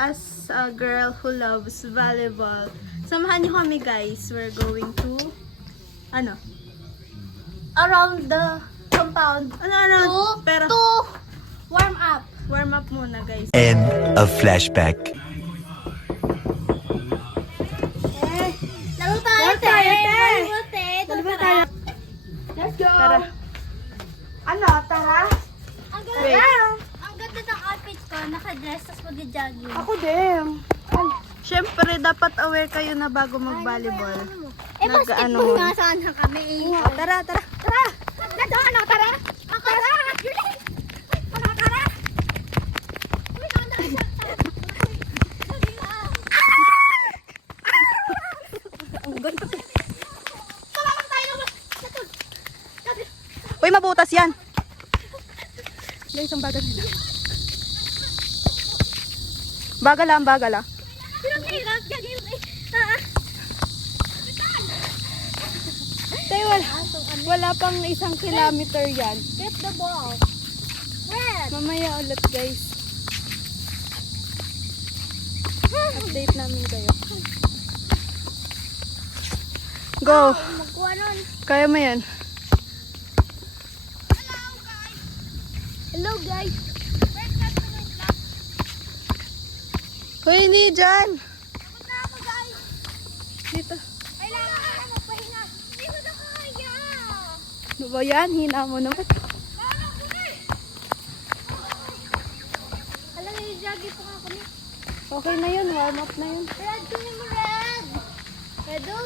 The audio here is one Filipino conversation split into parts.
as a girl who loves volleyball, samahan niyo kami guys. We're going to, around the compound. Pero, To warm up. warm up muna guys. End of flashback. Laro tayo, te. Volleyball, te. Tara. Let's go! Tara. Tara? Ang Wait. ang ganda ng outfit ko. Naka-dress, tapos mag-jogging. Ako din. Siyempre, dapat aware kayo na bago mag-volleyball. Basketball nga sana kami. Tara. Tara! Tara! Tara! Uy, mabutas yan. Guys, ang bagal nila. Bagal ah. Tay, wala pang 1 kilometer yan. Get the ball. Red. Mamaya ulit guys. Update namin kayo. Go! Magkuha nun. Kaya mo yan. Hello, guys. Hoy, hindi dyan! Tapos na ako, guys. Dito. Kailangan ko na magpahinga. Hindi ko na kaya. Ano ba yan? Hina mo naman. Alam niyo, jogging po nga kami. Okay na yun. Warm up na yun. Red, kunin mo, red. Redo.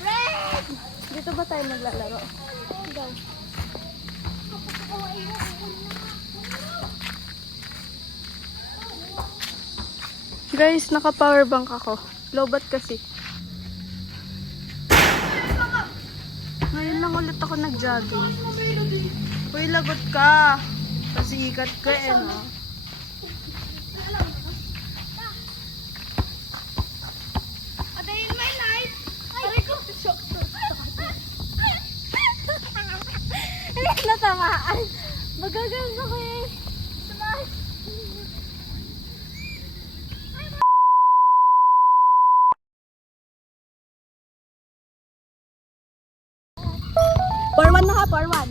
Red. Dito ba tayo maglalaro? Go. Guys, naka-power bank ako. Lobat kasi. Ngayon lang ulit ako nag-jogging. Uy, lagot ka. Pasikat ka eh, no? A day in my life. Aray ko. Alis na tamaan. Magagal ako eh. Tamaan. Forward na ha, forward.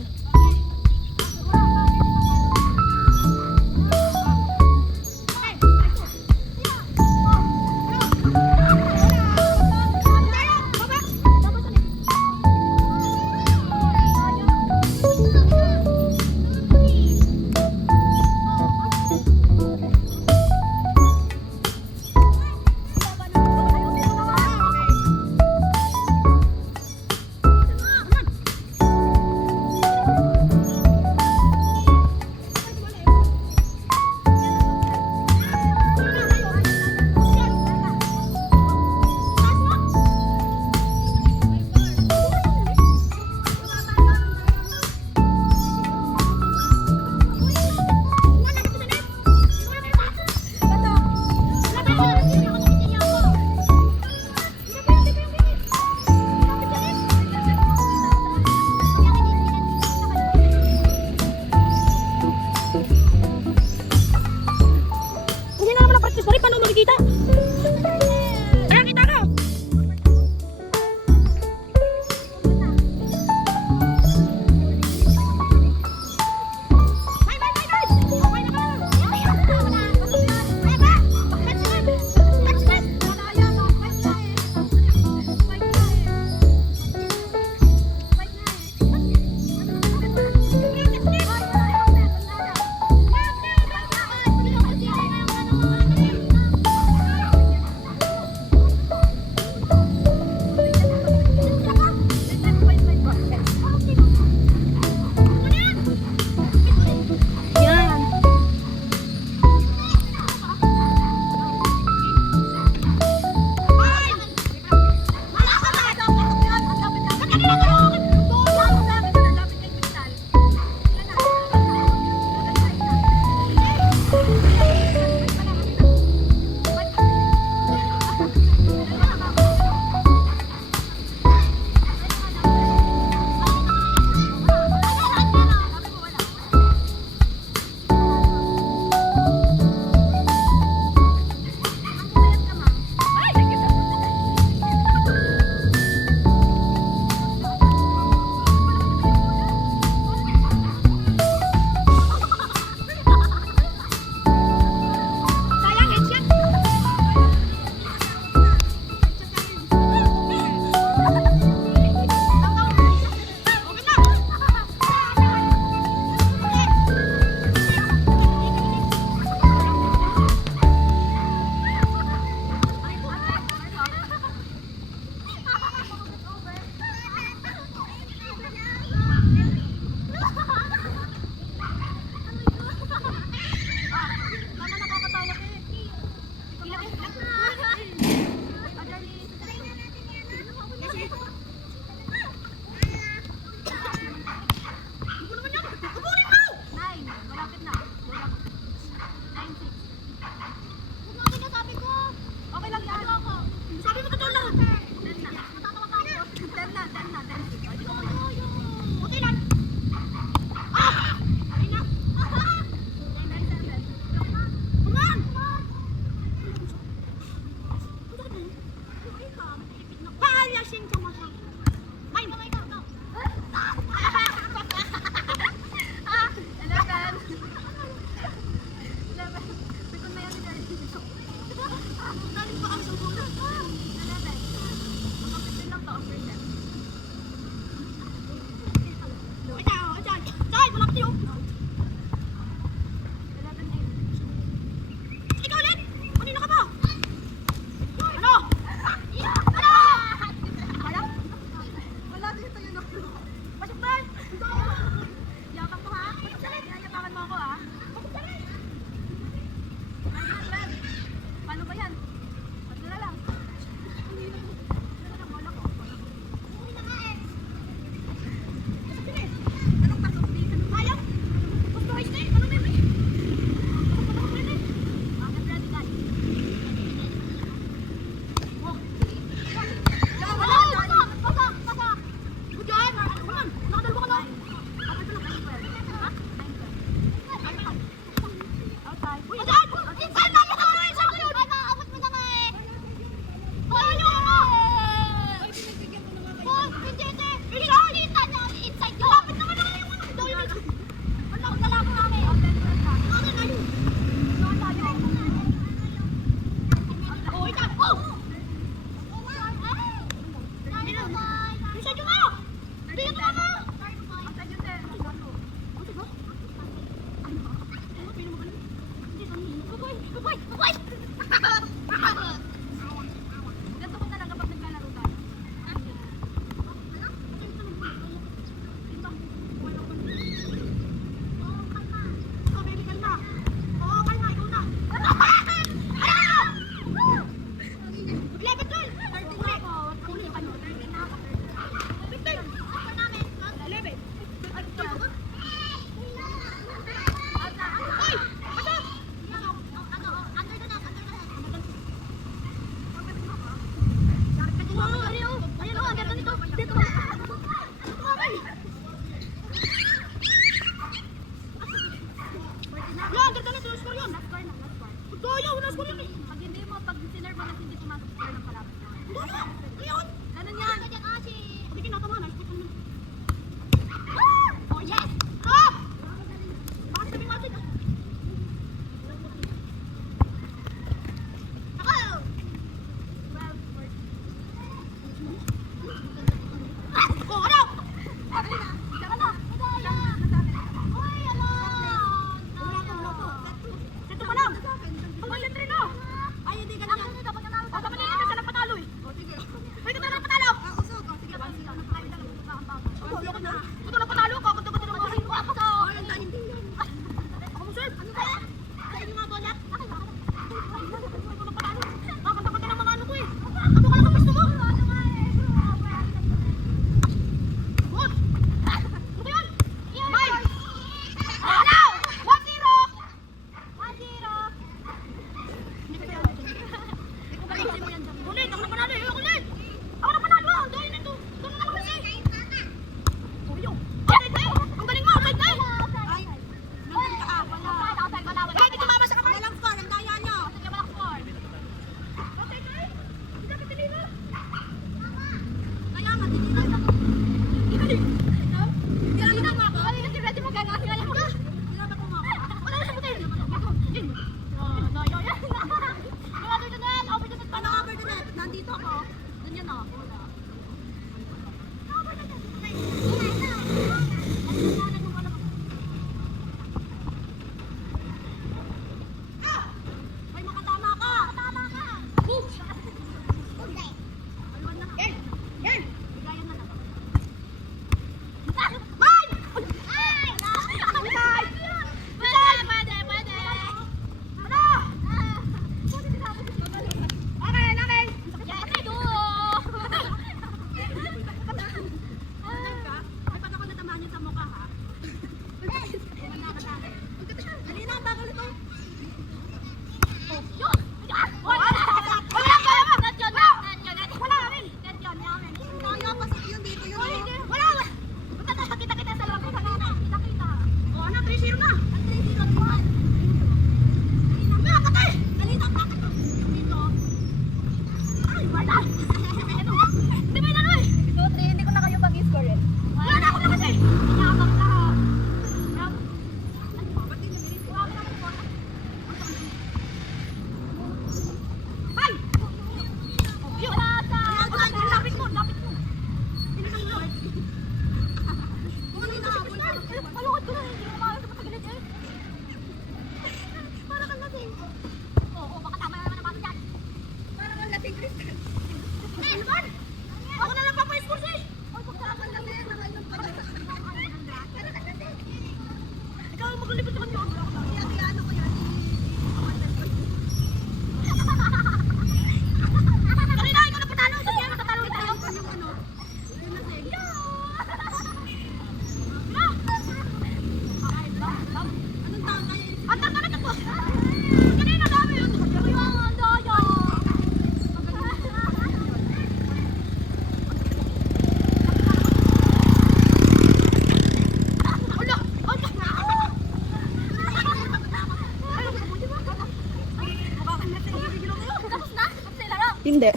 Hindi.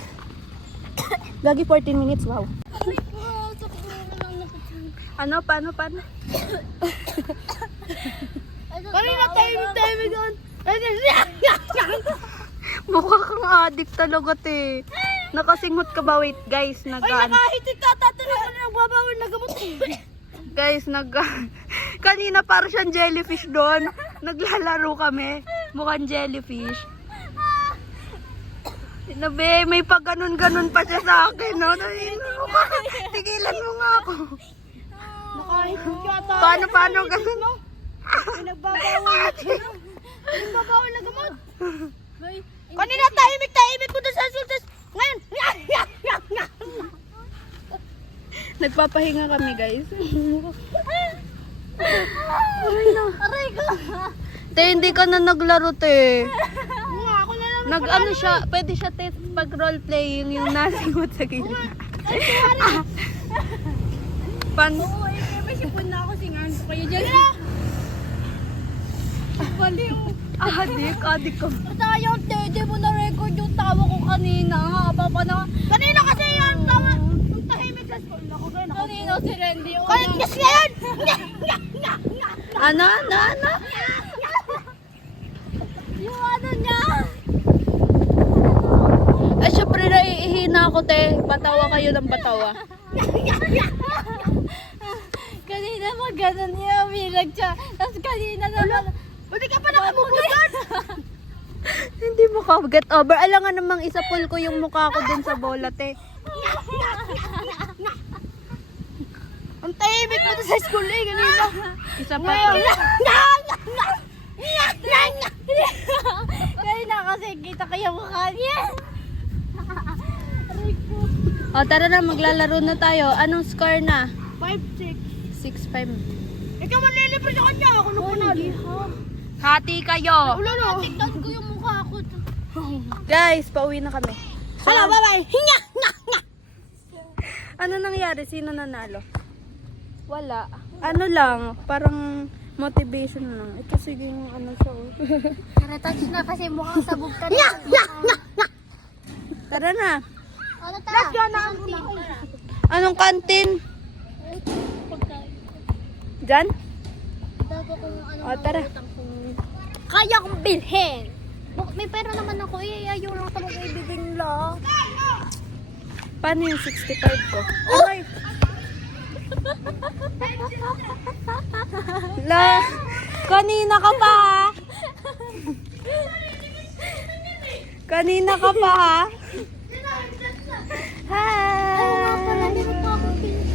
Lagi 14 minutes, wow. Ano? Paano? Paano na tayo doon? Mukha kang addict talaga, te. Nakasinghot ka ba? Wait, guys. Nakahitik ka. Tatanong ko na nagbabawal na gamot. Guys, kanina para siyang jellyfish doon. Naglalaro kami. Mukhang jellyfish. Nabe, may pag ganun-ganun pa siya sa akin, no? Tigilan mo nga ako. Nakahitik ka. Paano ganun? Nagbabawal na gamot. Kanina tahimik ko doon sa sultas. Ngayon. Nagpapahinga kami, guys. Aray ko. Te, hindi ka na naglaro, te. Ako na lang. Nag-ano siya, pwede siya test pag role-playing yung nasingot sa gilid. Oo, may sipon na ako. Singahan ko kayo dyan. Baliw. Adik ko. Sayang, Tede mo na-record yung tawa ko kanina. Haba pa na. Kanina kasi yan. Tawa. Yung tahimik sa school. Kanina si Randy. Kaya yes ngayon. Ano? Yung ano niya. Eh, syempre naiihina ako, te. Batawa kayo ng batawa. Kanina maganon niya. Umilag siya. Tapos kanina naman. Hindi ka pa nakamubulgan. Hindi mo ka get over. Alangan namang isapul ko yung mukha ko dun sa bola, te. Ang tahimik mo sa school eh. Kanina. Isa pa to. Kanina kasi kita kayo mukha niya. Aray ko. O, tara na, maglalaro na tayo. Anong score na? 5-6. 6-5. Ikaw manlilibre sa kanya. Ako na panalo. Hati kayo. Wala na. Tiktan ko yung mukha ko. Guys, pauwi na kami. Hala, bye-bye. Hinga! Ano nangyari? Sino nanalo? Wala. Ano lang, parang motivation lang. Ito sige yung ano siya. Naretouch na kasi mukhang sabog ka na. Tara na. Ano ta? Let's go na. Anong kantin? Diyan? O, tara. Kaya kong bilhin. May pera naman ako eh. Ayaw lang talaga ibigin lang. Paano yung 65 ko? Aray! La, kanina ka pa ha? Kanina ka pa ha? Hi! Ayaw nga pala. Meron pa akong bilhin.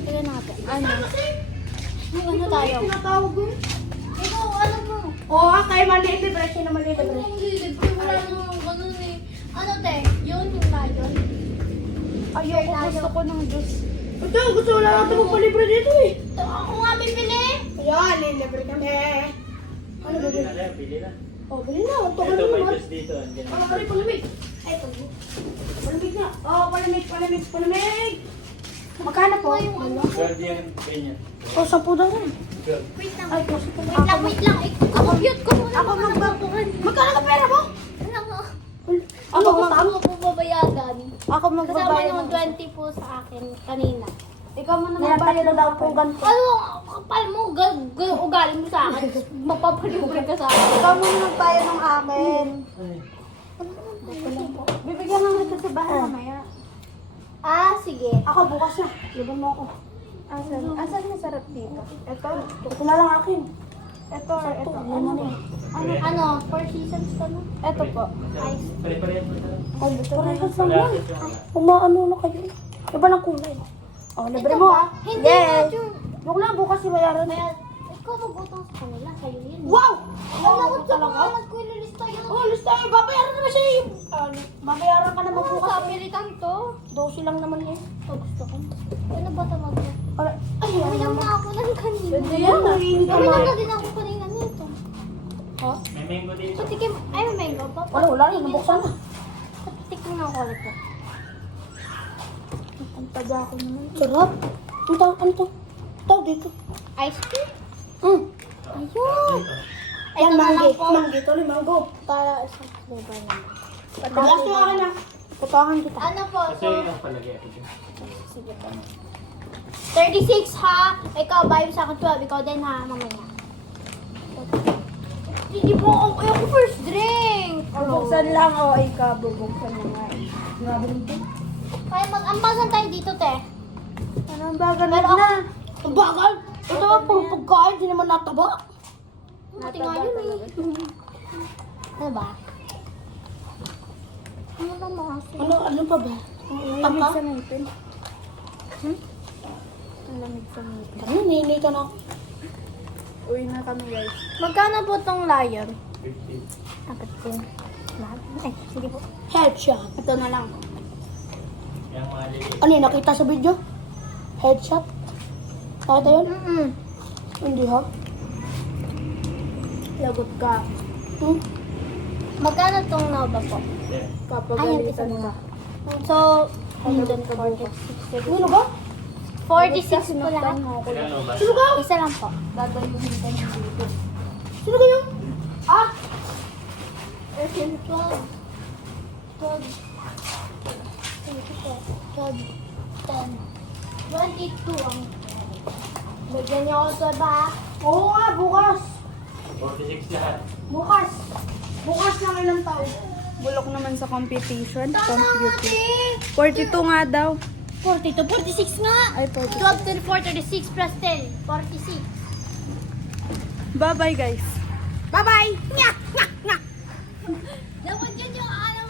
Tignan natin. Ano? Ano tayo? Ikaw, alam mo. Oo, kay maliit libre siya na maliit libre. Wala namang ganun eh. Ano te? Yun yung tayo. Ayoko, gusto ko ng juice. Ito, gusto ko lang natin magpalibre dito eh. Ako nga bibili. Ayan, libre kami. Ano bibili? Bili na. Oh, bili na. Ito ka Ito, may naman. juice dito. Andyan. Ano ka rin palamig? Ay, palamig. Palamig na. Oh, palamig. Magkano po? Guardian Peña. Oh, 10 daw rin. Wait lang. Ay, wait lang. Ako-compute ko muna. Ako magbabukan. Magkano ka pera mo? Ano nga? Ako babayadan. Ako Kasama magbabayad. yung 20 po sa akin kanina. Ikaw mo na magbayad daw po ganito. Ano, kapal mo, ugali mo sa akin. Mapapalibre ka sa akin. Ikaw mo na magbayad ng akin. Bibigyan mo ito sa bahay mamaya. Ah, sige. Ako bukas na. Liban mo ako. Asan masarap dito? Ito na lang akin. Ito. Ano, 4 seasons ka na? Ito po. Ice. Pare-pareho po tayo. Oh, dito na lang. Malapit lang. Umaano na kayo. Iba ng kulay. Oh, libre mo ah. Hindi na, Jun. Huwag na, bukas ibayaran. Ikaw mag-utang sa kanila, sa'yo yun. Wow! Ano ko talaga? Ko ililista yun. Oh, lista eh. Babayaran naman siya yung... babayaran ka naman bukas. Kapilitan to. 12 lang naman eh. Oh, gusto ko. Ano ba tawag mo? Ay, Ayaw na ako ng kanina. Pwede yan, narinig ka Uminom na. na din ako kanina nito. May mango dito. Patikim, ay may mango pa. Wala yun. Nabuksan na. Patikim na ako ulit. Ang taga ako naman. Sarap. Ano to? Ito, dito. Ice cream? Ayun. Ito na lang po. Manggi. Ito rin, mango. Para sa flavor naman. Bukas yung akin na. Putangan kita. Ano po? Kasi So, yun ang palagay ako dyan. sige po. 36 ha. Ikaw, bayo sa akin 12. Ikaw din ha, mamaya. Hindi po ako first drink. Bubuksan lang o ikaw. Bubuksan na nga eh. Grabe nito. Kaya mag-ambasan tayo dito, te. Ano ang bagal Pero na? Ang bagal. Ito nga, puro pagkain, di naman nataba. Buti nga yun eh. Ano ba? Ano ba mga Ano pa ba? Ang lamig sa ngipin. Hmm? Ang lamig sa ngipin. Kami, ninita na ako. Uwi na kami guys. Magkano po tong lion? 50. Dapat po. Ay, sige po. Headshot. Ito na lang. Yung maliliit. Ano yung nakita sa video? Headshot? Nakita yun? Hindi ha? Lagot ka. Hmm? Magkano tong Nova po? Yeah. Kapagalitan ka. So, Hanggang ka bukas. ano ba? 46 po lahat. Ano ba? Sino ka? Isa lang po. Dadayuhin ka niya dito. Sino kayo? Ah! 12. 10. 22 ang... Bigyan niyo ako sa ba? Oo nga, bukas. 46 lahat. Bukas. Bukas ng ilang taon. Bulok naman sa competition. Computer. 42 nga daw. 42, 46 nga. Ay, 42. 12, 34, 36 plus 10. 46. Bye-bye guys. Bye-bye! Nyak! Nyak! Nyak! Dapat yun yung ano